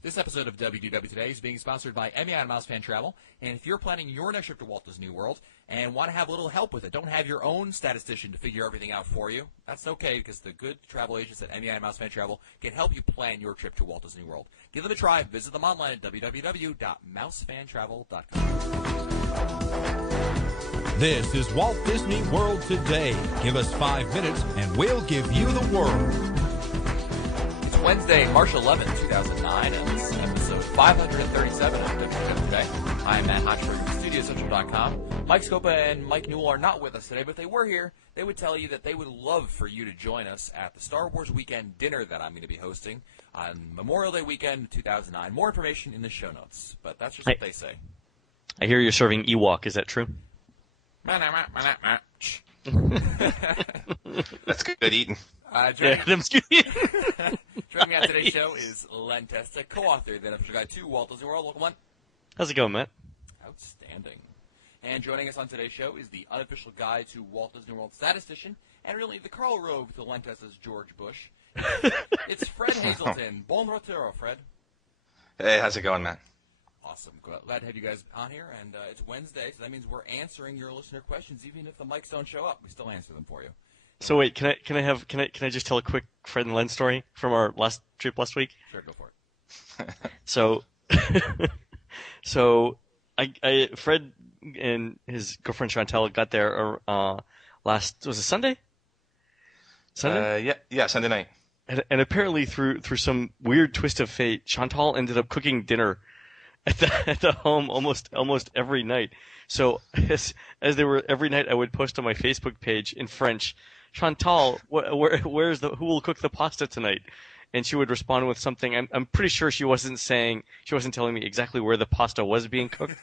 This episode of WDW Today is being sponsored by MEI and Mouse Fan Travel. And if you're planning your next trip to Walt Disney World and want to have a little help with it, don't have your own statistician to figure everything out for you, that's okay because the good travel agents at MEI and Mouse Fan Travel can help you plan your trip to Walt Disney World. Give them a try. Visit them online at www.mousefantravel.com. This is Walt Disney World Today. Give us 5 minutes and we'll give you the world. Wednesday, March 11th, 2009, and this is episode 537 of WDW Today. I'm Matt Hotchford from StudioCentral.com. Mike Scopa and Mike Newell are not with us today, but if they were here, they would tell you that they would love for you to join us at the Star Wars Weekend dinner that I'm going to be hosting on Memorial Day weekend 2009. More information in the show notes, but that's just what they say. I hear you're serving Ewok. Is that true? That's good eating. Joining me on today's show is Len Testa, co-author of the Unofficial Guide to Walt Disney World. Welcome, Len. How's it going, Matt? Outstanding. And joining us on today's show is the Unofficial Guide to Walt Disney World statistician, and really the Karl Rove to Len Testa's George Bush. It's Fred Hazelton. Bon retiro, Fred. Hey, how's it going, Matt? Awesome. Glad to have you guys on here, and it's Wednesday, so that means we're answering your listener questions. Even if the mics don't show up, we still answer them for you. So wait, can I just tell a quick Fred and Len story from our last trip last week? Sure, go for it. So Fred and his girlfriend Chantal got there was it Sunday? Sunday? Yeah, Sunday night. And apparently through some weird twist of fate, Chantal ended up cooking dinner at the home almost every night. So as they were every night, I would post on my Facebook page in French, Chantal, who will cook the pasta tonight? And she would respond with something. I'm pretty sure she wasn't telling me exactly where the pasta was being cooked,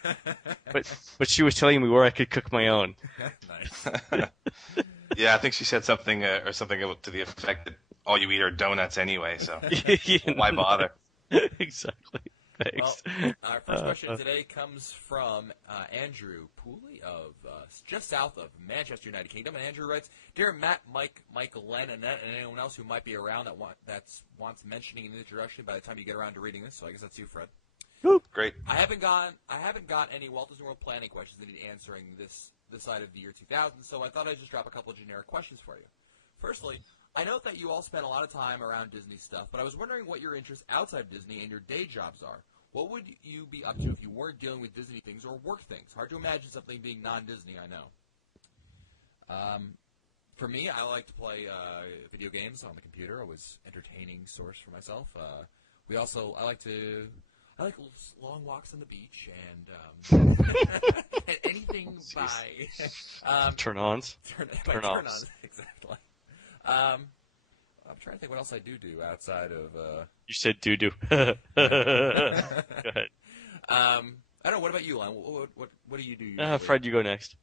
but she was telling me where I could cook my own. Nice. Yeah, I think she said something to the effect that all you eat are donuts anyway, so why bother? Exactly. Thanks. Well, our first question today comes from Andrew Pooley of just south of Manchester, United Kingdom. And Andrew writes, "Dear Matt, Mike, Len, Annette, and anyone else who might be around that wants mentioning in the introduction by the time you get around to reading this." So I guess that's you, Fred. Great. I haven't got any Walt Disney World planning questions that need answering this side of the year 2000. So I thought I'd just drop a couple of generic questions for you. Firstly, I note that you all spend a lot of time around Disney stuff, but I was wondering what your interests outside of Disney and your day jobs are. What would you be up to if you weren't dealing with Disney things or work things? Hard to imagine something being non-Disney, I know. For me, I like to play video games on the computer. It was an entertaining source for myself. I like long walks on the beach and anything by Turn-ons. Turn-ons, exactly. I'm trying to think what else I do outside of. You said doo-doo. Go ahead. I don't know. What about you, Len? What do you do? Fred, you go next.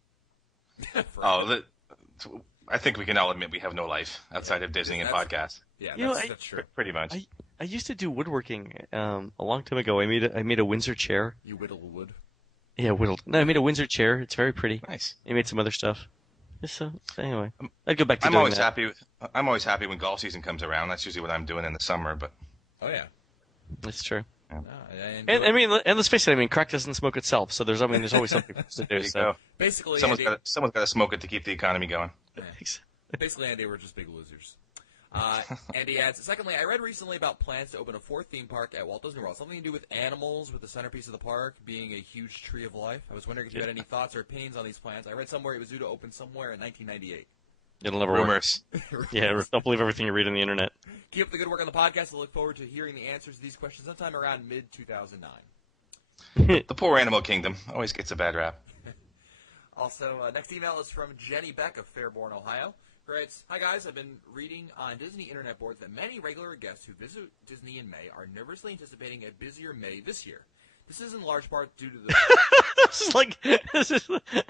I think we can all admit we have no life outside of Disney and podcasts. Yeah, that's true. Pretty much. I used to do woodworking a long time ago. I made a Windsor chair. You whittle wood? Yeah, whittled. No, I made a Windsor chair. It's very pretty. Nice. I made some other stuff. So anyway, I'd go back to I'm doing always that. I'm always happy when golf season comes around. That's usually what I'm doing in the summer. But Oh yeah. That's true. Yeah. And let's face it. Crack doesn't smoke itself. So there's always something for us to do. there you So go. Basically, Someone's got to smoke it to keep the economy going. Basically, Andy, we're just big losers. Andy adds, secondly, I read recently about plans to open a fourth theme park at Walt Disney World. Something to do with animals, with the centerpiece of the park being a huge tree of life. I was wondering if you had any thoughts or opinions on these plans. I read somewhere it was due to open somewhere in 1998. it'll never work. Rumors. Yeah, don't believe everything you read on the internet. Keep up the good work on the podcast. I look forward to hearing the answers to these questions sometime around mid-2009. The poor animal kingdom always gets a bad rap. Also, next email is from Jenny Beck of Fairborn, Ohio. Who writes, "Hi guys, I've been reading on Disney internet boards that many regular guests who visit Disney in May are nervously anticipating a busier May this year. This is in large part due to the..."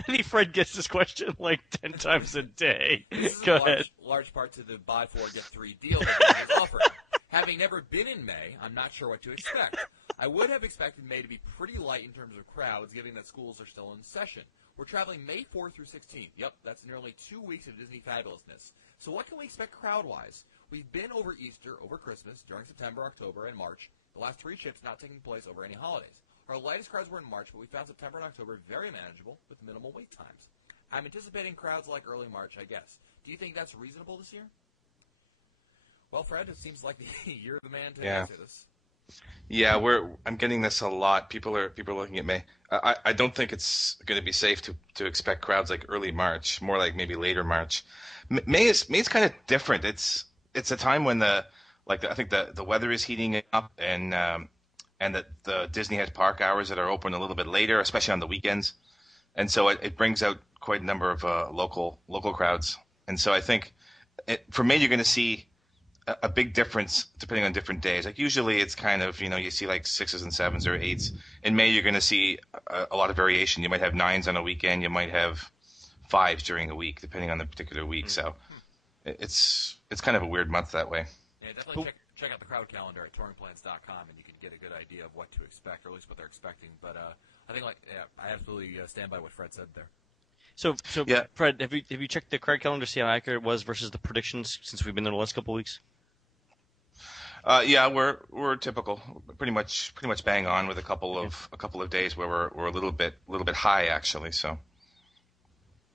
Any Fred gets this question like 10 times a day. This is Go in ahead. large part to the buy 4 get 3 deal that Disney is offering. Having never been in May, I'm not sure what to expect. I would have expected May to be pretty light in terms of crowds, given that schools are still in session. We're traveling May 4th through 16th. Yep, that's nearly 2 weeks of Disney fabulousness. So what can we expect crowd-wise? We've been over Easter, over Christmas, during September, October, and March, The last 3 trips not taking place over any holidays. Our lightest crowds were in March, but we found September and October very manageable with minimal wait times. I'm anticipating crowds like early March, I guess. Do you think that's reasonable this year? Well, Fred, it seems like you're the man to answer this. Yeah, I'm getting this a lot. People are looking at me. I don't think it's going to be safe to expect crowds like early March, more like maybe later March. May's kind of different. It's a time when I think the weather is heating up, and that the Disney has park hours that are open a little bit later, especially on the weekends, and so it brings out quite a number of local crowds. And so I think for May you're going to see a big difference depending on different days. Like usually it's kind of, you see like 6s and 7s or 8s. In May you're going to see a lot of variation. You might have 9s on a weekend. You might have 5s during a week, depending on the particular week. So it's kind of a weird month that way. Yeah, definitely check out the crowd calendar at touringplans.com, and you can get a good idea of what to expect, or at least what they're expecting. But I think I absolutely stand by what Fred said there. So yeah. Fred, have you checked the crowd calendar to see how accurate it was versus the predictions since we've been there the last couple of weeks? Yeah, we're typical, pretty much bang on with a couple of days where we're a little bit high actually, so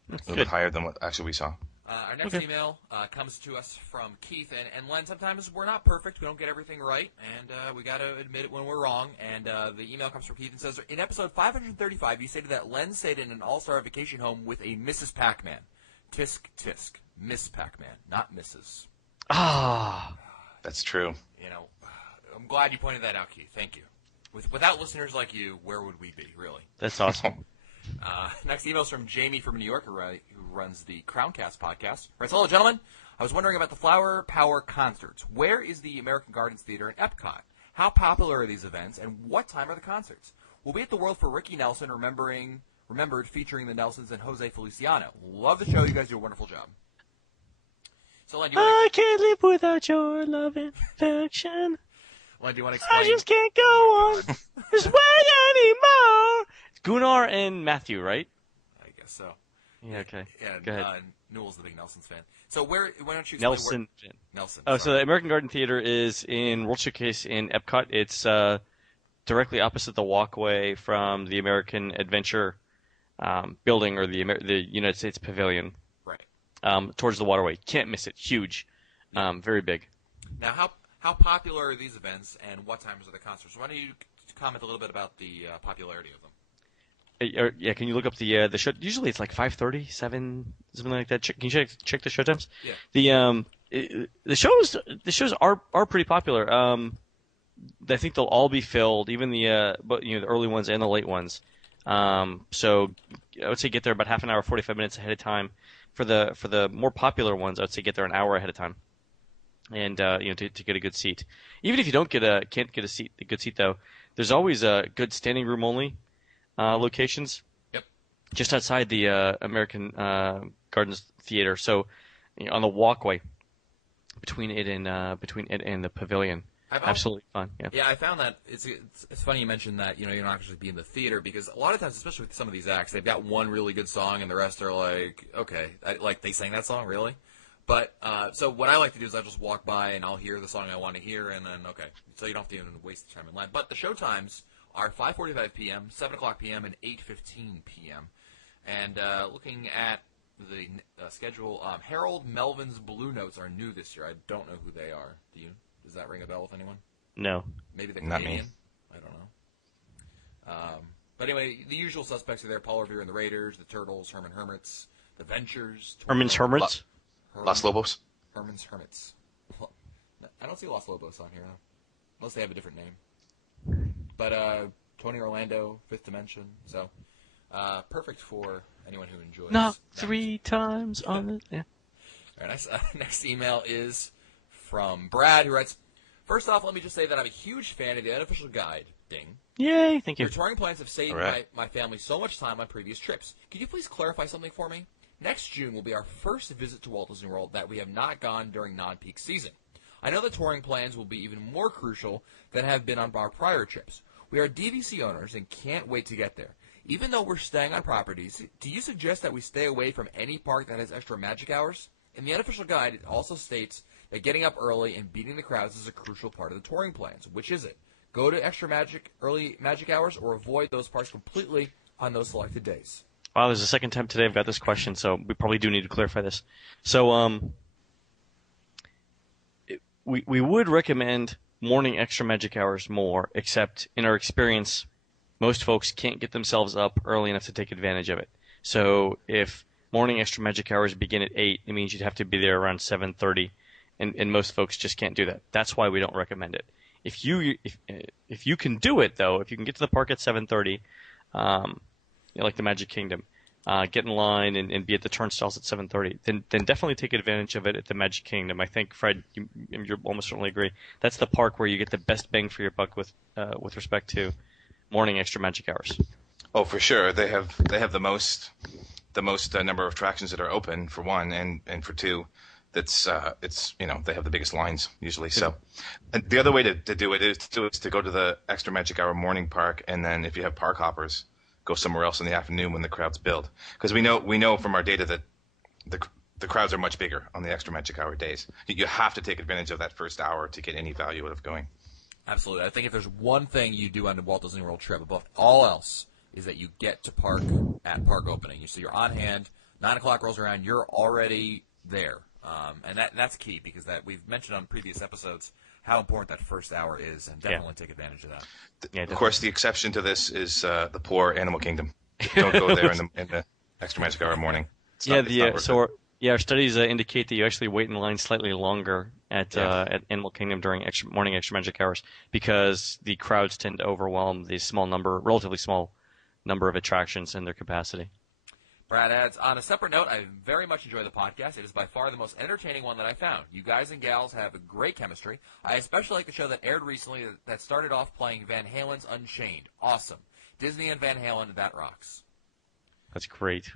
a little bit higher than what actually we saw. Our next email comes to us from Keith, and Len, sometimes we're not perfect, we don't get everything right, and we got to admit it when we're wrong, and the email comes from Keith and says, in episode 535, you stated that Len stayed in an all-star vacation home with a Mrs. Pac-Man. Tisk, tisk, Miss Pac-Man, not Mrs. That's true. I'm glad you pointed that out, Keith. Thank you. Without listeners like you, where would we be, really? That's awesome. Next email is from Jamie from New York, who runs the Crowncast podcast. Writes, hello, gentlemen. I was wondering about the Flower Power concerts. Where is the American Gardens Theater in Epcot? How popular are these events, and what time are the concerts? We'll be at the World for Ricky Nelson, remembered featuring the Nelsons and Jose Feliciano. Love the show. You guys do a wonderful job. So, Len, I can't live without your love and affection. Len, do you want to explain? I just can't go on this way anymore. It's Gunnar and Matthew, right? I guess so. Yeah, okay. And, go ahead. Newell's the big Nelsons fan. So why don't you explain Nelson. Nelson. Oh, so the American Garden Theater is in World Showcase in Epcot. It's directly opposite the walkway from the American Adventure building, or the United States Pavilion. Right. Towards the waterway. Can't miss it. Huge. Very big. Now, how popular are these events, and what times are the concerts? Why don't you comment a little bit about the popularity of them? Yeah, can you look up the show? Usually it's like 5:30, 7, something like that. Can you check the show times? Yeah. The shows are pretty popular. I think they'll all be filled, even the early ones and the late ones. So I would say get there about half an hour, 45 minutes ahead of time. For the more popular ones, I would say get there an hour ahead of time, and to get a good seat. Even if you can't get a good seat though, there's always good standing room only locations. Yep. Just outside the American Gardens Theater, so on the walkway between it and the pavilion. Absolutely fun. Yeah. Yeah, I found that it's funny you mentioned that you don't actually be in the theater, because a lot of times, especially with some of these acts, they've got one really good song and the rest are like, okay, like they sang that song really. But so what I like to do is I just walk by and I'll hear the song I want to hear, and then okay, so you don't have to even waste time in line. But the show times are 5:45 p.m., 7 o'clock p.m., and 8:15 p.m. And looking at the schedule, Harold Melvin's Blue Notes are new this year. I don't know who they are. Do you? Does that ring a bell with anyone? No. Maybe the Not Canadian? me. I don't know. But anyway, the usual suspects are there: Paul Revere and the Raiders, the Turtles, Herman Hermits, the Ventures. Herman's Hermits? Los Lobos? Herman's Hermits. I don't see Los Lobos on here, though. Unless they have a different name. But Tony Orlando, Fifth Dimension. So perfect for anyone who enjoys. Knock 3 times on the... Yeah. All right, next email is from Brad, who writes, first off, let me just say that I'm a huge fan of the unofficial guide. Ding. Yay, thank you. Your touring plans have saved my family so much time on previous trips. Could you please clarify something for me? Next June will be our first visit to Walt Disney World that we have not gone during non-peak season. I know the touring plans will be even more crucial than have been on our prior trips. We are DVC owners and can't wait to get there. Even though we're staying on properties, do you suggest that we stay away from any park that has extra magic hours? In the unofficial guide, it also states that getting up early and beating the crowds is a crucial part of the touring plans. Which is it? go to early magic hours, or avoid those parks completely on those selected days. Wow, there's a second time today I've got this question, so we probably do need to clarify this. So, we would recommend morning extra magic hours more, except in our experience, most folks can't get themselves up early enough to take advantage of it. So if morning extra magic hours begin at 8, it means you'd have to be there around 7:30, and most folks just can't do that. That's why we don't recommend it. If you can do it though, if you can get to the park at 7:30, like the Magic Kingdom, get in line and be at the turnstiles at 7:30, then definitely take advantage of it at the Magic Kingdom. I think, Fred, you almost certainly agree. That's the park where you get the best bang for your buck with respect to morning extra magic hours. Oh, for sure. They have the most number of attractions that are open, for one, and for two, it's they have the biggest lines usually. So, and the other way to do it is to go to the extra magic hour morning park, and then if you have park hoppers, go somewhere else in the afternoon when the crowds build. Because we know from our data that the crowds are much bigger on the extra magic hour days. You have to take advantage of that first hour to get any value out of going. Absolutely. I think if there's one thing you do on the Walt Disney World trip above all else, is that you get to park at park opening. So you're on hand, 9 o'clock rolls around, you're already there. And that's key, because that we've mentioned on previous episodes how important that first hour is, and definitely take advantage of that. Yeah, of course, the exception to this is the poor Animal Kingdom. Don't go there in the extra magic hour morning. Our studies indicate that you actually wait in line slightly longer at Animal Kingdom during morning extra magic hours, because the crowds tend to overwhelm the relatively small number of attractions and their capacity. Brad adds, on a separate note, I very much enjoy the podcast. It is by far the most entertaining one that I found. You guys and gals have a great chemistry. I especially like the show that aired recently that started off playing Van Halen's Unchained. Awesome. Disney and Van Halen, that rocks. That's great.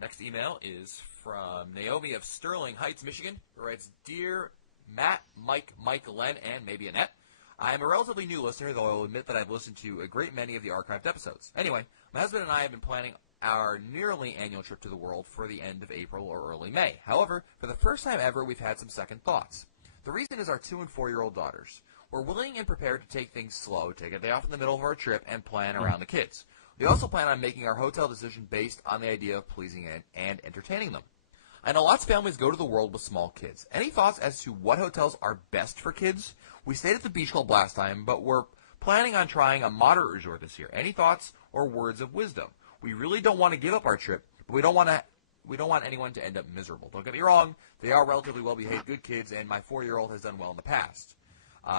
Next email is from Naomi of Sterling Heights, Michigan, who writes, Dear Matt, Mike, Len, and maybe Annette, I am a relatively new listener, though I will admit that I've listened to a great many of the archived episodes. Anyway, my husband and I have been planning our nearly annual trip to the world for the end of April or early May. However, for the first time ever, we've had some second thoughts. The reason is our 2- and 4-year-old daughters. We're willing and prepared to take things slow, take a day off in the middle of our trip, and plan around the kids. We also plan on making our hotel decision based on the idea of pleasing and entertaining them. I know lots of families go to the world with small kids. Any thoughts as to what hotels are best for kids? We stayed at the Beach Club last time, but we're planning on trying a moderate resort this year. Any thoughts or words of wisdom? We really don't want to give up our trip, but we don't want anyone to end up miserable. Don't get me wrong, they are relatively well-behaved, good kids, and my 4-year-old has done well in the past.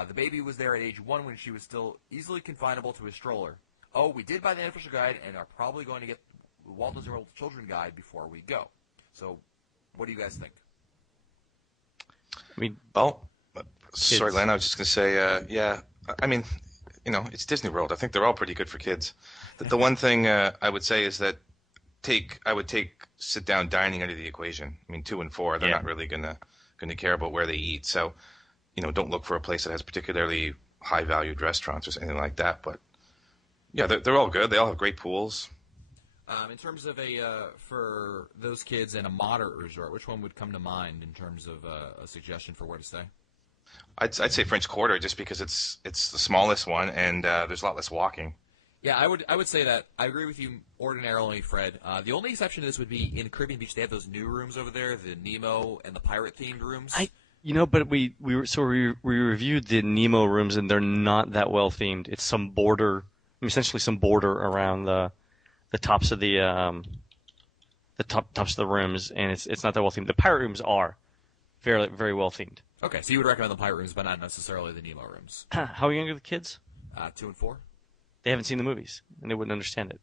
The baby was there at age 1 when she was still easily confinable to a stroller. Oh, we did buy the unofficial guide and are probably going to get the Walt Disney World Children Guide before we go. So, what do you guys think? I mean, sorry, Len, I was just going to say, I mean, it's Disney World. I think they're all pretty good for kids. The one thing I would say is that I would take sit-down dining out of the equation. I mean, 2 and 4, they're not really gonna care about where they eat. So, don't look for a place that has particularly high-valued restaurants or anything like that. But yeah, they're all good. They all have great pools. In terms of for those kids and a moderate resort, which one would come to mind in terms of a suggestion for where to stay? I'd say French Quarter, just because it's the smallest one and there's a lot less walking. Yeah, I would say that. I agree with you ordinarily, Fred. The only exception to this would be in Caribbean Beach. They have those new rooms over there, the Nemo and the pirate-themed rooms. But we reviewed the Nemo rooms, and they're not that well themed. It's some border, essentially some border around the tops of the tops of the rooms, and it's not that well themed. The pirate rooms are very very well themed. Okay, so you would recommend the pirate rooms, but not necessarily the Nemo rooms. How young are the kids? 2 and 4. They haven't seen the movies, and they wouldn't understand it.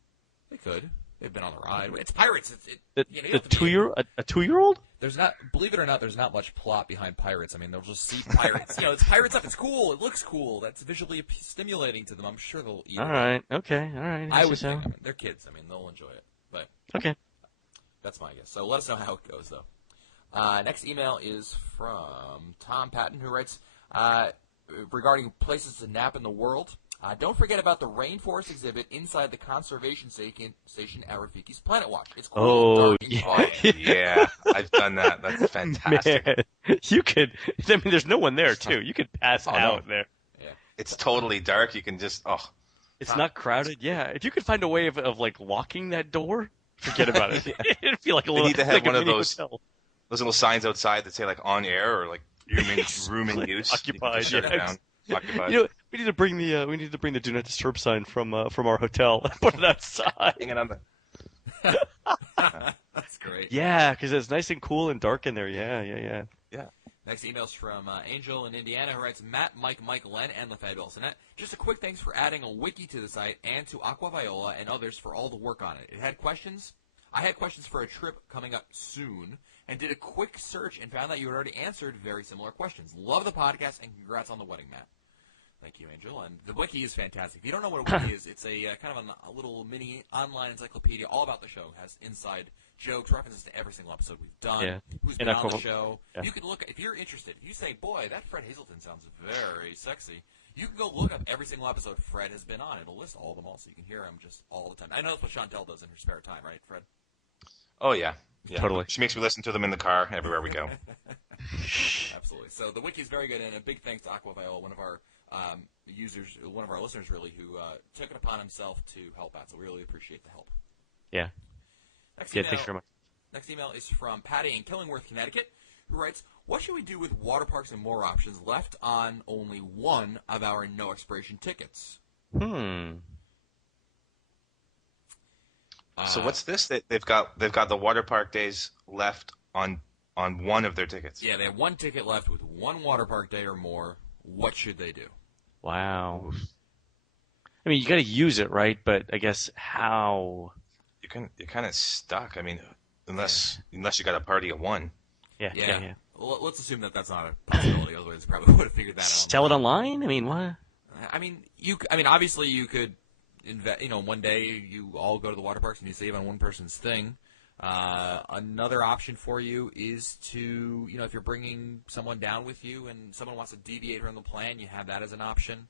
They could. They've been on the ride. It's pirates. A 2-year-old? There's not, believe it or not, there's not much plot behind pirates. I mean, they'll just see pirates. It's pirate stuff. It's cool. It looks cool. That's visually stimulating to them. I'm sure they'll eat it. All right. Okay. All right. I would think. I mean, they're kids. I mean, they'll enjoy it. But okay. That's my guess. So let us know how it goes, though. Next email is from Tom Patton, who writes, regarding places to nap in the world. Don't forget about the rainforest exhibit inside the conservation station at Rafiki's Planet Watch. It's cool. Yeah, I've done that. That's fantastic. Man, you could. I mean, there's no one there too. You could pass out there. Yeah. It's totally dark. You can just It's not crowded. Yeah, if you could find a way of like locking that door, forget about it. It'd feel like a They little. need to have like a one of mini those hotel. little signs outside that say like on air or like room in use. Occupied, You can just shut it yeah. down. Occupied. You know, we need to bring the do not disturb sign from our hotel and put it outside. Hanging on the. That's great. Yeah, because it's nice and cool and dark in there. Yeah. Next email's from Angel in Indiana, who writes, Matt, Mike, Len, and the Fabulous Annette. Just a quick thanks for adding a wiki to the site and to Aqua Viola and others for all the work on it. It had questions. I had questions for a trip coming up soon and did a quick search and found that you had already answered very similar questions. Love the podcast and congrats on the wedding, Matt. Thank you, Angel. And the wiki is fantastic. If you don't know what a wiki is, it's a kind of a little mini online encyclopedia all about the show. It has inside jokes, references to every single episode we've done, who's been on the show. Yeah. You can look, if you're interested, if you say, boy, that Fred Hazelton sounds very sexy, you can go look up every single episode Fred has been on. It'll list all of them all, so you can hear him just all the time. I know that's what Chantel does in her spare time, right, Fred? Oh, yeah. Totally. She makes me listen to them in the car everywhere we go. Absolutely. So the wiki is very good, and a big thanks to Aqua Viola, one of our users, one of our listeners, really, who took it upon himself to help out. So we really appreciate the help. Yeah. Thanks very much. Next email is from Patty in Killingworth, Connecticut, who writes, what should we do with water parks and more options left on only one of our no expiration tickets? So what's this? They've got the water park days left on one of their tickets. Yeah, they have one ticket left with one water park day or more. What should they do? Wow. I mean, you got to use it, right? But I guess how? You're kind of stuck. I mean, unless you got a party of one. Yeah. Well, let's assume that that's not a possibility. Otherwise, probably would have figured that out. Sell it online? I mean, what? I mean, obviously, you could invest. One day you all go to the water parks and you save on one person's thing. Another option for you is to, if you're bringing someone down with you and someone wants to deviate from the plan, you have that as an option.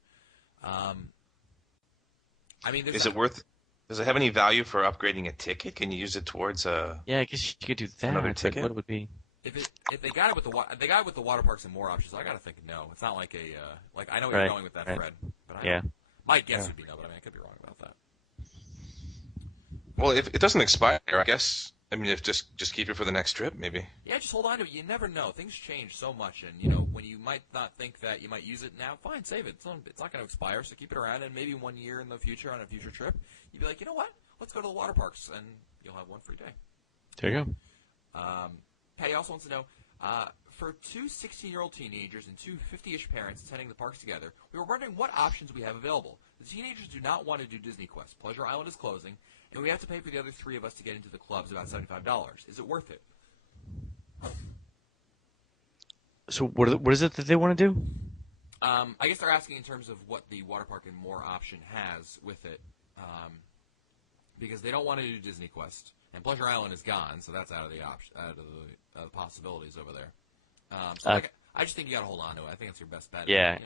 Does it have any value for upgrading a ticket? Can you use it towards a? Yeah, I guess you could do that. Another ticket? What would be? If they got it with the water parks and more options, I gotta think no. It's not like I know where you're going with that, Fred. But my guess would be no, but I could be wrong about that. Well, if it doesn't expire, I guess. I mean, if just keep it for the next trip, maybe. Yeah, just hold on to it. You never know. Things change so much, and when you might not think that you might use it now, fine, save it. It's not going to expire, so keep it around. And maybe 1 year in the future on a future trip, you'd be like, you know what? Let's go to the water parks, and you'll have one free day. There you go. Patty also wants to know, for two 16-year-old teenagers and two 50-ish parents attending the parks together, we were wondering what options we have available. The teenagers do not want to do Disney Quest. Pleasure Island is closing, and we have to pay for the other three of us to get into the clubs about $75. Is it worth it? So what is it that they want to do? I guess they're asking in terms of what the water park and more option has with it, because they don't want to do Disney Quest, and Pleasure Island is gone, so that's out of the possibilities over there. I just think you got to hold on to it. I think it's your best bet. Yeah,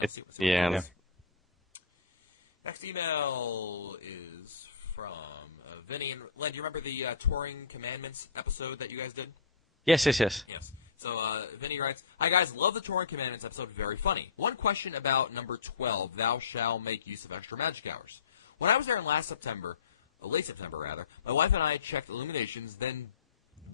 Next email is from Vinny and Len. Do you remember the Touring Commandments episode that you guys did? Yes. Yes. So Vinny writes, "Hi guys, love the Touring Commandments episode. Very funny. One question about number 12. Thou shalt make use of extra magic hours. When I was there in late September rather, my wife and I checked Illuminations, then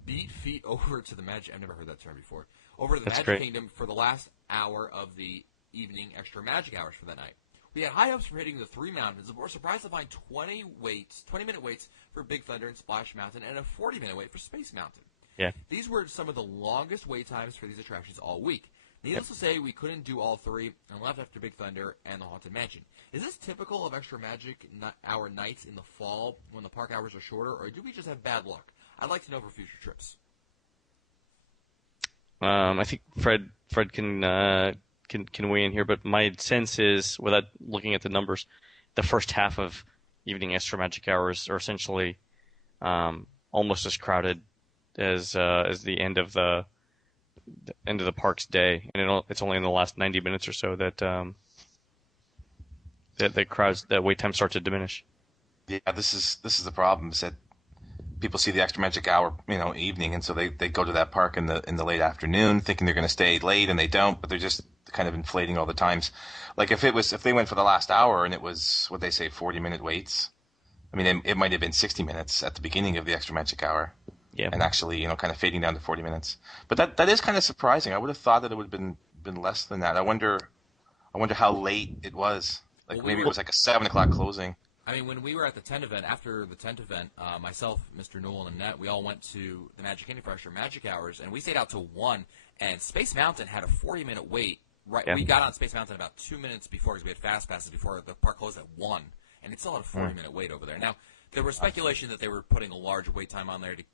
beat feet over to the Magic. I've never heard that term before. Over to the Magic Kingdom for the last hour of the evening extra magic hours for the night. We had high hopes for hitting the three mountains, but were surprised to find 20-minute waits for Big Thunder and Splash Mountain, and a 40-minute wait for Space Mountain. Yeah. These were some of the longest wait times for these attractions all week. Needless to say, we couldn't do all three and left after Big Thunder and the Haunted Mansion. Is this typical of extra magic hour nights in the fall when the park hours are shorter, or do we just have bad luck? I'd like to know for future trips." I think Fred can weigh in here, but my sense is, without looking at the numbers, the first half of evening extra magic hours are essentially almost as crowded as the end of the park's day, and it's only in the last 90 minutes or so that that wait time starts to diminish. Yeah, this is the problem. Is that people see the extra magic hour, evening, and so they go to that park in the late afternoon, thinking they're going to stay late, and they don't. But kind of inflating all the times. Like if they went for the last hour and it was what they say 40-minute waits. I mean, it might have been 60 minutes at the beginning of the Extra Magic Hour. Yeah. And actually, kind of fading down to 40 minutes. But that is kind of surprising. I would have thought that it would have been less than that. I wonder how late it was. Like Well, maybe it was like a 7 o'clock closing. I mean, when we were at the tent event, after the tent event, myself, Mr. Newell, and Annette, we all went to the Magic Kingdom for Extra Magic Hours, and we stayed out till 1, and Space Mountain had a 40-minute wait. Right, Yeah. We got on Space Mountain about 2 minutes before because we had Fast Passes before the park closed at 1, and it still had a 40-minute wait over there. Now, there was speculation that they were putting a large wait time on there to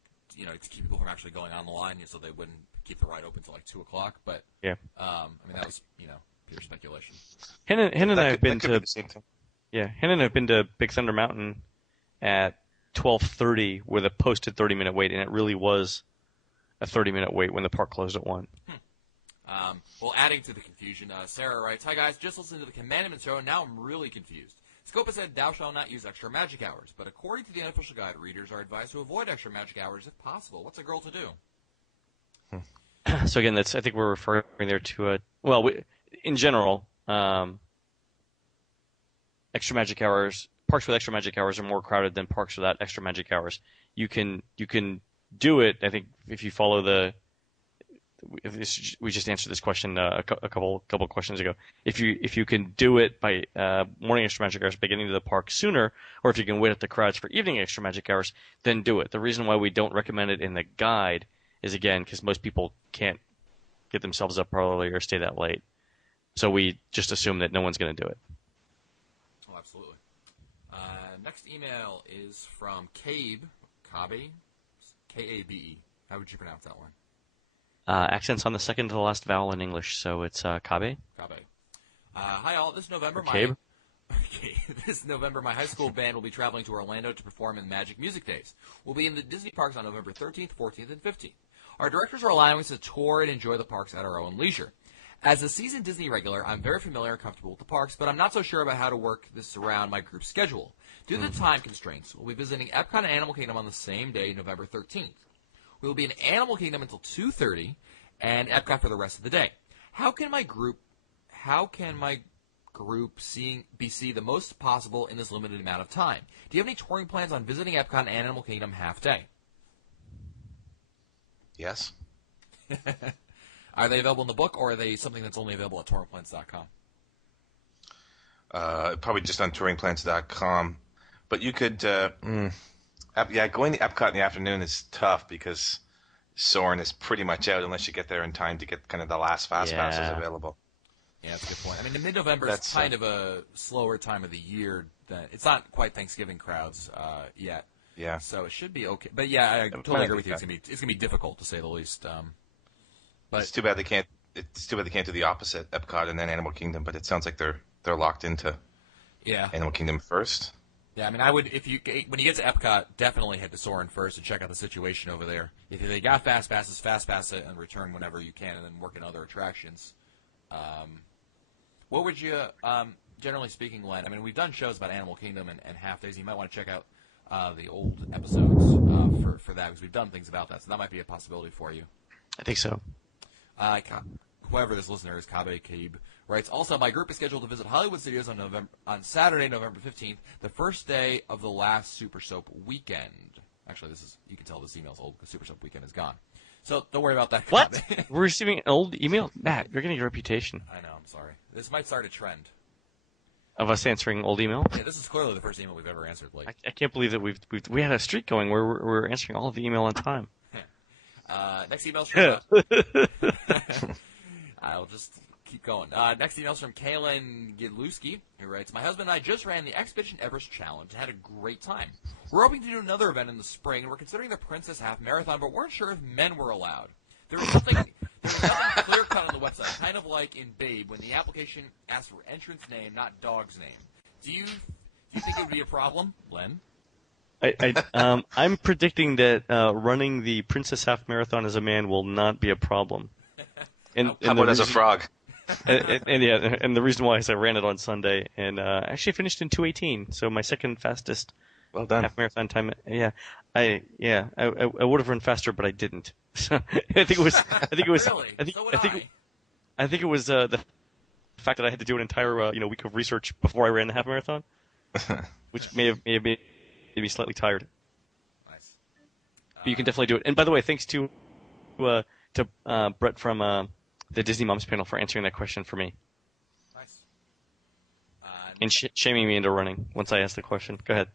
keep people from actually going on the line, so they wouldn't keep the ride open until like 2 o'clock. But Yeah. I mean, that was pure speculation. Hen and I have been That could be to the same thing. Hen and I have been to Big Thunder Mountain at 12:30 with a posted 30-minute wait, and it really was a 30-minute wait when the park closed at 1. Well, adding to the confusion, Sarah writes, "Hi guys, just listened to the Commandment show, and now I'm really confused. Scopa said, 'Thou shalt not use extra magic hours,' but according to the unofficial guide, readers are advised to avoid extra magic hours if possible. What's a girl to do?" So again, I think we're referring there to in general, extra magic hours. Parks with extra magic hours are more crowded than parks without extra magic hours. You can do it. I think if you follow we just answered this question a couple questions ago. If you can do it by morning extra magic hours by getting to the park sooner, or if you can wait at the crowds for evening extra magic hours, then do it. The reason why we don't recommend it in the guide is again because most people can't get themselves up early or stay that late. So we just assume that no one's going to do it. Oh, absolutely. Next email is from Kabe, K-A-B-E. How would you pronounce that one? Accents on the second to the last vowel in English, so it's Kabe. Kabe. Hi all. This November, this November, my high school band will be traveling to Orlando to perform in the Magic Music Days. We'll be in the Disney parks on November 13th, 14th, and 15th. Our directors are allowing us to tour and enjoy the parks at our own leisure. As a seasoned Disney regular, I'm very familiar and comfortable with the parks, but I'm not so sure about how to work this around my group's schedule. Due to the time constraints, we'll be visiting Epcot and Animal Kingdom on the same day, November 13th. We will be in Animal Kingdom until 2:30 and Epcot for the rest of the day. How can my group see the most possible in this limited amount of time? Do you have any touring plans on visiting Epcot and Animal Kingdom half day? Yes. Are they available in the book, or are they something that's only available at touringplans.com? Probably just on touringplans.com. But you could, going to Epcot in the afternoon is tough because Soarin' is pretty much out unless you get there in time to get kind of the last fast passes available. Yeah, that's a good point. I mean, the mid-November is kind of a slower time of the year. It's not quite Thanksgiving crowds yet. Yeah. So it should be okay. But yeah, I totally agree with you. It's gonna be difficult to say the least. But it's too bad they can't. It's too bad they can't do the opposite, Epcot and then Animal Kingdom. But it sounds like they're locked into Animal Kingdom first. Yeah, I mean, I would when you get to Epcot, definitely head to Soarin' first and check out the situation over there. If they got fast pass it and return whenever you can, and then work in other attractions. What would you, generally speaking, Len? I mean, we've done shows about Animal Kingdom and half days. You might want to check out the old episodes for that because we've done things about that. So that might be a possibility for you. I think so. Whoever this listener is, Kabe writes, also, my group is scheduled to visit Hollywood Studios on Saturday, November 15th, the first day of the last Super Soap weekend. Actually, you can tell this email's old because Super Soap weekend is gone. So don't worry about that. What? We're receiving an old email? Matt, you're getting a reputation. I know, I'm sorry. This might start a trend. Of us answering old email? Yeah, this is clearly the first email we've ever answered, Blake. I can't believe that we had a streak going where we're answering all of the email on time. Next email's from... I'll just keep going. Next email's from Kaylin Gidlewski, who writes, my husband and I just ran the Expedition Everest Challenge and had a great time. We're hoping to do another event in the spring, and we're considering the Princess Half Marathon, but weren't sure if men were allowed. There was nothing clear-cut on the website, kind of like in Babe, when the application asked for entrance name, not dog's name. Do you think it would be a problem, Len? I'm predicting that running the Princess Half Marathon as a man will not be a problem. How about as a frog? and the reason why is I ran it on Sunday and actually finished in 2:18, so my second fastest Well done. half marathon time. Yeah, I would have run faster, but I didn't. So I think it was. Really? I think it was the fact that I had to do an entire week of research before I ran the half marathon, which may have made me slightly tired. Nice. But you can definitely do it. And by the way, thanks to Brett from the Disney Moms panel for answering that question for me Nice. and shaming me into running once I asked the question. Go ahead.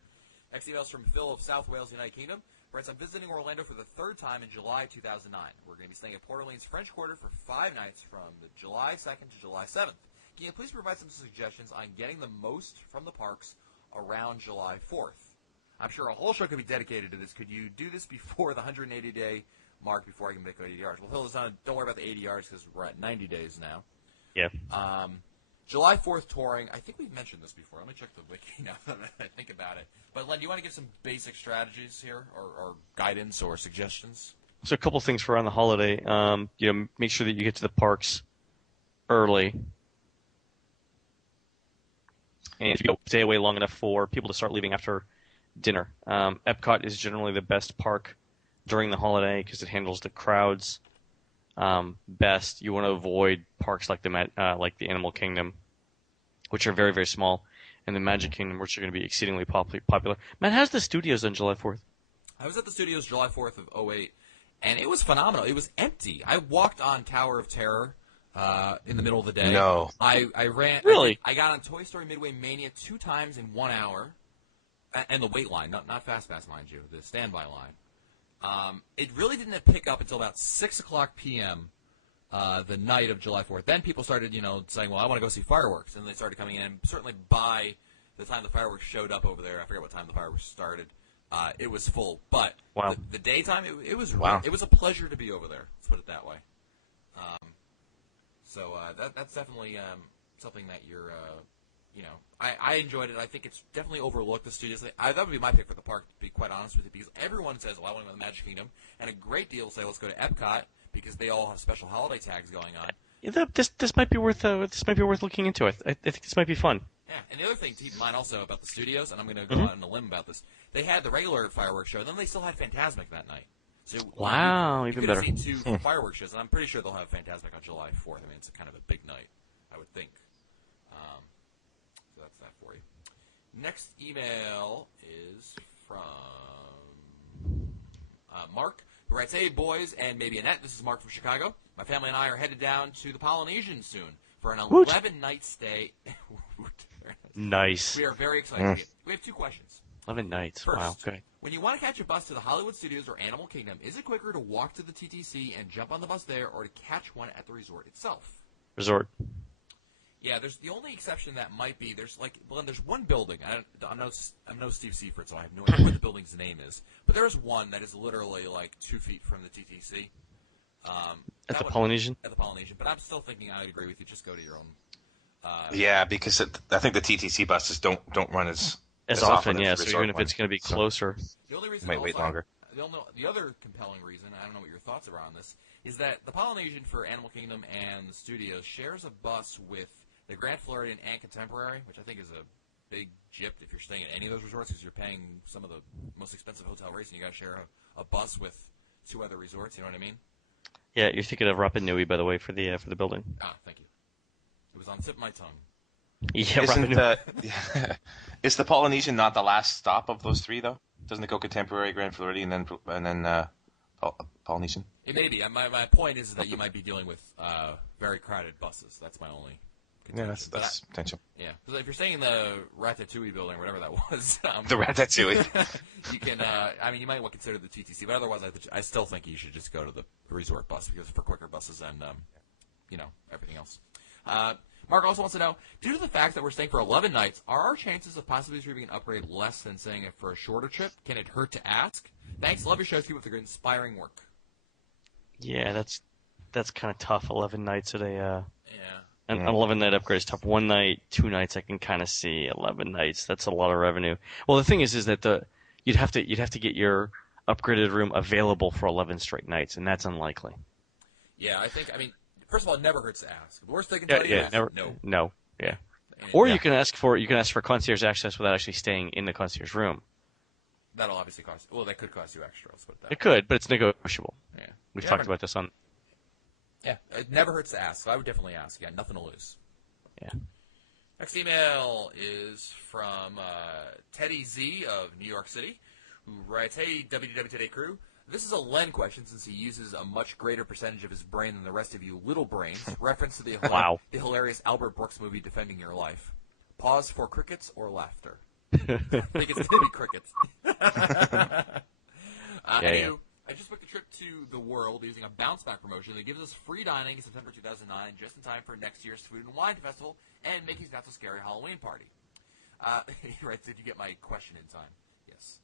Next email's from Phil of South Wales, United Kingdom. Writes, I'm visiting Orlando for the third time in July 2009. We're going to be staying at Port Orleans French Quarter for 5 nights from the July 2nd to July 7th. Can you please provide some suggestions on getting the most from the parks around July 4th? I'm sure a whole show could be dedicated to this. Could you do this before the 180-day mark before I can make ADRs? Well, Phil, don't worry about the ADRs because we're at 90 days now. Yeah. July 4th touring, I think we've mentioned this before. Let me check the wiki now that I think about it. But, Len, do you want to give some basic strategies here or guidance or suggestions? So a couple things for around the holiday. Make sure that you get to the parks early. And if you stay away long enough for people to start leaving after dinner. Epcot is generally the best park during the holiday because it handles the crowds best. You want to avoid parks like the Animal Kingdom, which are very, very small, and the Magic Kingdom, which are going to be exceedingly popular. Matt, how's the studios on July 4th? I was at the studios July 4th of 2008, and it was phenomenal. It was empty. I walked on Tower of Terror in the middle of the day. No. I ran. Really? I got on Toy Story Midway Mania 2 times in 1 hour, and the wait line, not Fast Pass, mind you, the standby line. It really didn't pick up until about 6 o'clock p.m. The night of July 4th. Then people started, saying, well, I want to go see fireworks. And they started coming in. Certainly by the time the fireworks showed up over there, I forget what time the fireworks started, it was full. But wow. the daytime, it was wow. It was a pleasure to be over there. Let's put it that way. So that's definitely something that you're, I enjoyed it. I think it's definitely overlooked, the studios. That would be my pick for the park, to be quite honest with you, because everyone says, well, I want to go to the Magic Kingdom, and a great deal say, let's go to Epcot, because they all have special holiday tags going on. Yeah, this might be worth looking into. I think this might be fun. Yeah, and the other thing to keep in mind also about the studios, and I'm going to go out on a limb about this, they had the regular fireworks show, then they still had Fantasmic that night. So wow, you even could better. have seen 2 fireworks shows, and I'm pretty sure they'll have Fantasmic on July 4th. I mean, it's kind of a big night, I would think. So that's that for you. Next email is from Mark, who writes, hey, boys, and maybe Annette. This is Mark from Chicago. My family and I are headed down to the Polynesian soon for an 11-night stay. Nice. We are very excited. We have 2 questions. 11 nights. First, Wow. Okay. when you want to catch a bus to the Hollywood Studios or Animal Kingdom, is it quicker to walk to the TTC and jump on the bus there, or to catch one at the resort itself? Resort. Yeah, there's the only exception that might be there's one building. I'm no Steve Seifert, so I have no idea what the building's name is. But there is one that is literally like 2 feet from the TTC. At the Polynesian. At the Polynesian, but I'm still thinking I would agree with you. Just go to your own. Yeah, because I think the TTC buses don't run as often. Yeah, as the so even resort if it's going to be closer, The only reason might wait longer. The other compelling reason, I don't know what your thoughts are on this, is that the Polynesian for Animal Kingdom and the studios shares a bus with the Grand Floridian and Contemporary, which I think is a big gypped if you're staying at any of those resorts because you're paying some of the most expensive hotel rates and you got to share a bus with 2 other resorts. You know what I mean? yeah, you're thinking of Rapa Nui, by the way, for the building. Ah, thank you. It was on the tip of my tongue. Yeah, Rapa Nui. Is the Polynesian not the last stop of those 3 though? Doesn't it go Contemporary, Grand Floridian, and then Polynesian? It may be. My point is that you might be dealing with very crowded buses. That's my only Yeah, contention. that's potential. Yeah, because if you're staying in the Ratatouille building or whatever that was, The Ratatouille. you can. You might want to consider the TTC, but otherwise, I still think you should just go to the resort bus because for quicker buses and everything else. Mark also wants to know, due to the fact that we're staying for 11 nights, are our chances of possibly receiving an upgrade less than staying for a shorter trip? Can it hurt to ask? Thanks. Love your shows. Keep up the good, inspiring work. Yeah, that's kind of tough. 11 nights at a. Yeah. An 11-night upgrade is tough. 1 night, 2 nights, I can kind of see. 11 nights, that's a lot of revenue. Well, the thing is that you'd have to get your upgraded room available for 11 straight nights, and that's unlikely. Yeah, first of all, it never hurts to ask. The worst they can tell you is no. Yeah. And, Or you can ask for concierge access without actually staying in the concierge room. that'll obviously cost. Well, that could cost you extra. Let's put it that It could, but it's negotiable. way. Yeah. We've talked about this on. Yeah, it never hurts to ask. So I would definitely ask. Yeah, nothing to lose. Yeah. Next email is from Teddy Z of New York City, who writes, "Hey, WDW Today crew. This is a Len question since he uses a much greater percentage of his brain than the rest of you little brains. Reference to the hilarious Albert Brooks movie Defending Your Life. Pause for crickets or laughter." I think it's going to be crickets. Anywho, I just booked a trip to the world using a bounce back promotion that gives us free dining in September 2009, just in time for next year's Food and Wine Festival and Mickey's Not So Scary Halloween Party. He writes, "Did you get my question in time?" Yes.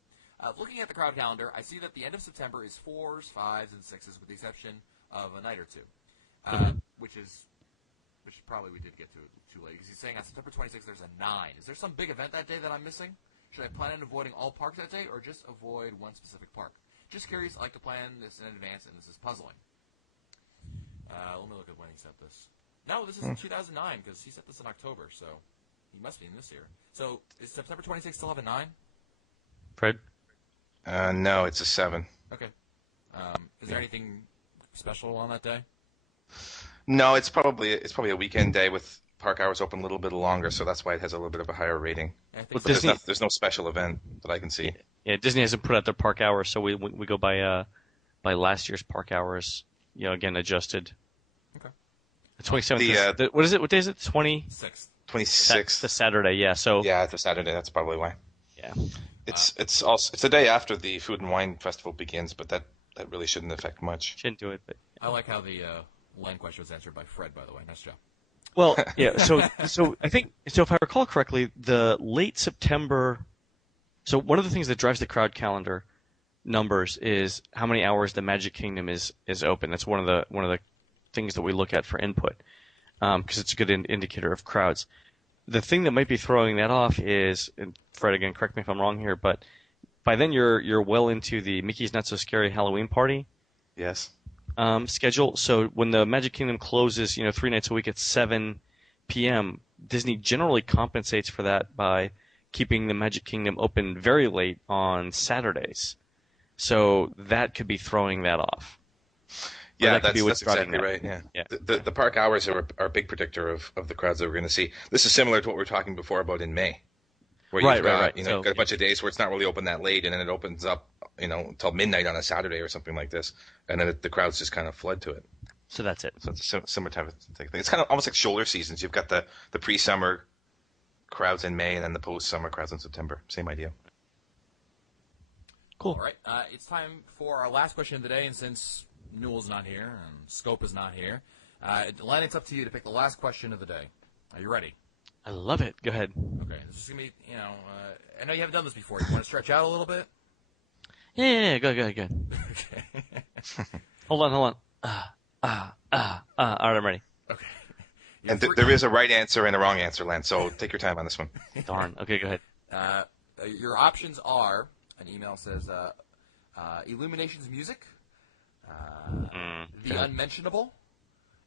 Looking at the crowd calendar, I see that the end of September is 4s, 5s, and 6s, with the exception of a night or two, which probably we did get to too late, because he's saying on September 26th there's a 9. Is there some big event that day that I'm missing? Should I plan on avoiding all parks that day, or just avoid one specific park? Just curious. I like to plan this in advance, and this is puzzling. Let me look at when he set this. No, this is in 2009, because he set this in October, so he must be in this year. So is September 26th still have a 9? Fred? No, it's a 7. Okay. Is there anything special on that day? No, it's probably a weekend day with park hours open a little bit longer, so that's why it has a little bit of a higher rating. I think Well, so. There's no special event that I can see. Yeah, Disney hasn't put out their park hours, so we go by last year's park hours. Again adjusted. Okay. The 27th. What is it? What day is it? 6th. 26th. The Saturday. Yeah. So. Yeah, it's a Saturday. That's probably why. Yeah. It's the day after the Food and Wine Festival begins, but that really shouldn't affect much. Shouldn't do it, but. I like how the line question was answered by Fred, by the way. Nice job. Well, yeah. So I think if I recall correctly, the late September. So one of the things that drives the crowd calendar numbers is how many hours the Magic Kingdom is open. That's one of the things that we look at for input, because it's a good indicator of crowds. The thing that might be throwing that off is, and Fred, again, correct me if I'm wrong here, but by then you're well into the Mickey's Not So Scary Halloween Party. Yes. Schedule. So when the Magic Kingdom closes, 3 nights a week at 7 p.m., Disney generally compensates for that by keeping the Magic Kingdom open very late on Saturdays. So that could be throwing that off. Yeah, that that's exactly right. Yeah. The park hours are a big predictor of the crowds that we're going to see. This is similar to what we were talking before about in May, where you've got you've got a bunch of days where it's not really open that late, and then it opens up until midnight on a Saturday or something like this, and then the crowds just kind of flood to it. So that's it. So it's a similar type of thing. It's kind of almost like shoulder seasons. You've got the pre-summer crowds in May, and then the post-summer crowds in September. Same idea. Cool. All right. It's time for our last question of the day, and since Newell's not here and Scope is not here, Len, it's up to you to pick the last question of the day. Are you ready? I love it. Go ahead. Okay. This is going to be, I know you haven't done this before. You want to stretch out a little bit? Yeah. Go ahead. Okay. Hold on. All right, I'm ready. Okay. And there is a right answer and a wrong answer, Len, so take your time on this one. Darn. Okay, go ahead. Your options are, an email says, Illuminations Music, The Unmentionable,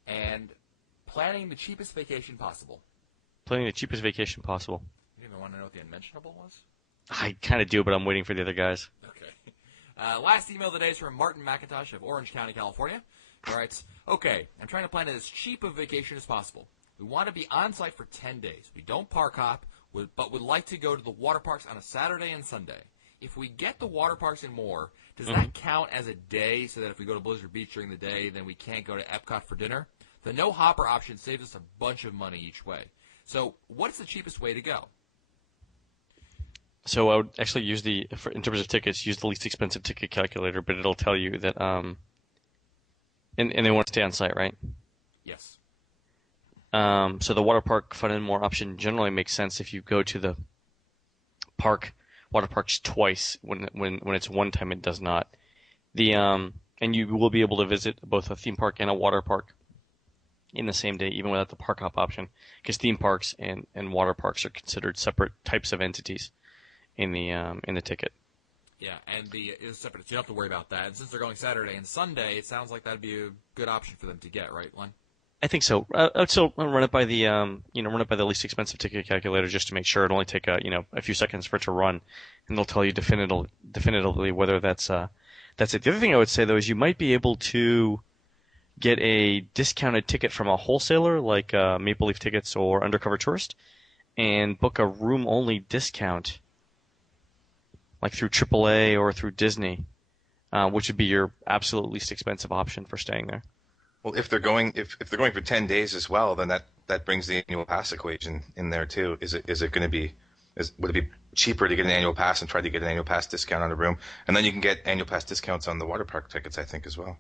and Planning the Cheapest Vacation Possible. Planning the cheapest vacation possible. You even want to know what The Unmentionable was? I kind of do, but I'm waiting for the other guys. Okay. Last email today is from Martin McIntosh of Orange County, California. He writes, okay, I'm trying to plan as cheap a vacation as possible. We want to be on site for 10 days. We don't park hop, but would like to go to the water parks on a Saturday and Sunday. If we get the water parks and more, does that count as a day so that if we go to Blizzard Beach during the day, then we can't go to Epcot for dinner? The no hopper option saves us a bunch of money each way. So what's the cheapest way to go? So I would actually use in terms of tickets, use the least expensive ticket calculator, but it'll tell you that, and they want to stay on site, right? Yes. So the water park fun and more option generally makes sense if you go to the water parks twice. When it's one time, it does not. And you will be able to visit both a theme park and a water park in the same day, even without the park hop option, because theme parks and water parks are considered separate types of entities in the ticket. Yeah, and it's separate. So you don't have to worry about that. And since they're going Saturday and Sunday, it sounds like that'd be a good option for them to get, right, Len? I think so. I would still run it by the least expensive ticket calculator just to make sure. It'll only take a few seconds for it to run, and they'll tell you definitively whether that's it. The other thing I would say though is you might be able to get a discounted ticket from a wholesaler like Maple Leaf Tickets or Undercover Tourist, and book a room-only discount, like through AAA or through Disney, which would be your absolute least expensive option for staying there. Well, if they're going for 10 days as well, then that brings the annual pass equation in there too. Would it be cheaper to get an annual pass and try to get an annual pass discount on a room, and then you can get annual pass discounts on the water park tickets, I think, as well.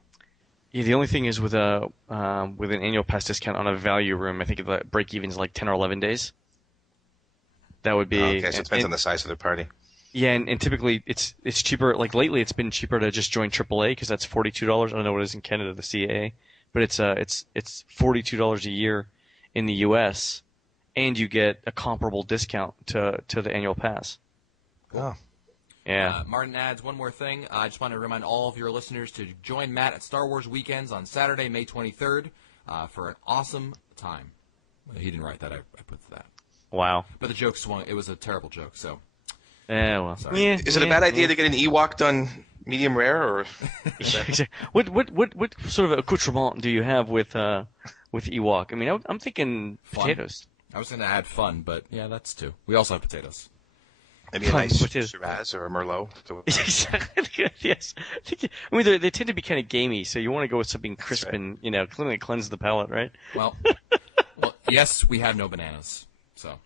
Yeah, the only thing is with an annual pass discount on a value room, I think the break even is like 10 or 11 days. That would be okay. So it depends on the size of the party. Yeah, and typically it's cheaper. Like lately, it's been cheaper to just join AAA because that's $42. I don't know what it is in Canada, the CAA, but it's $42 a year in the U.S. and you get a comparable discount to the annual pass. Oh. Yeah. Martin adds one more thing. I just want to remind all of your listeners to join Matt at Star Wars Weekends on Saturday, May 23rd, for an awesome time. He didn't write that. I put that. Wow. But the joke swung. It was a terrible joke, so. Yeah, well. Sorry. Yeah, Is it a bad idea to get an Ewok done medium rare, or? What sort of accoutrement do you have with Ewok? I mean, I'm thinking Fun. potatoes. I was going to add fun, but yeah, that's two. We also have potatoes. Maybe a nice Potatoes. Shiraz or a Merlot. Exactly. Yes. I mean, they tend to be kind of gamey, so you want to go with something crisp right. and cleanly cleanse the palate, right? Well, yes, we have no bananas. So,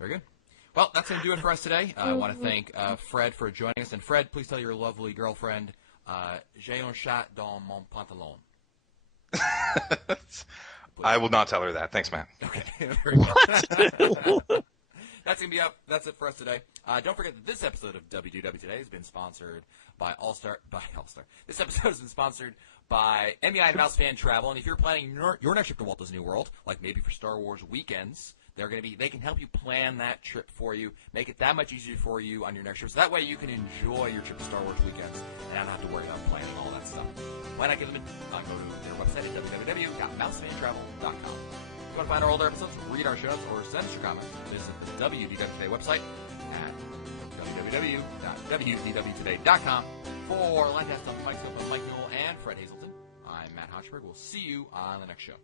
very good. Well, that's going to do it for us today. I want to thank Fred for joining us. And Fred, please tell your lovely girlfriend, j'ai un chat dans mon pantalon. I will not tell her that. Thanks, Matt. Okay. Very good. That's going to be up. That's it for us today. Don't forget that this episode of WDW Today has been sponsored by All-Star. This episode has been sponsored by MEI and Mouse Fan Travel. And if you're planning your next trip to Walt Disney World, like maybe for Star Wars Weekends, they can help you plan that trip for you, make it that much easier for you on your next trip. So that way you can enjoy your trip to Star Wars Weekends and not have to worry about planning all that stuff. Why not give them go to their website at www.mousefantravel.com. If you want to find our older episodes, read our show notes, or send us your comments, visit the WDW Today website at www.wdwtoday.com. For Line Test, Mike Scopa, Mike Newell, and Fred Hazelton, I'm Matt Hochberg. We'll see you on the next show.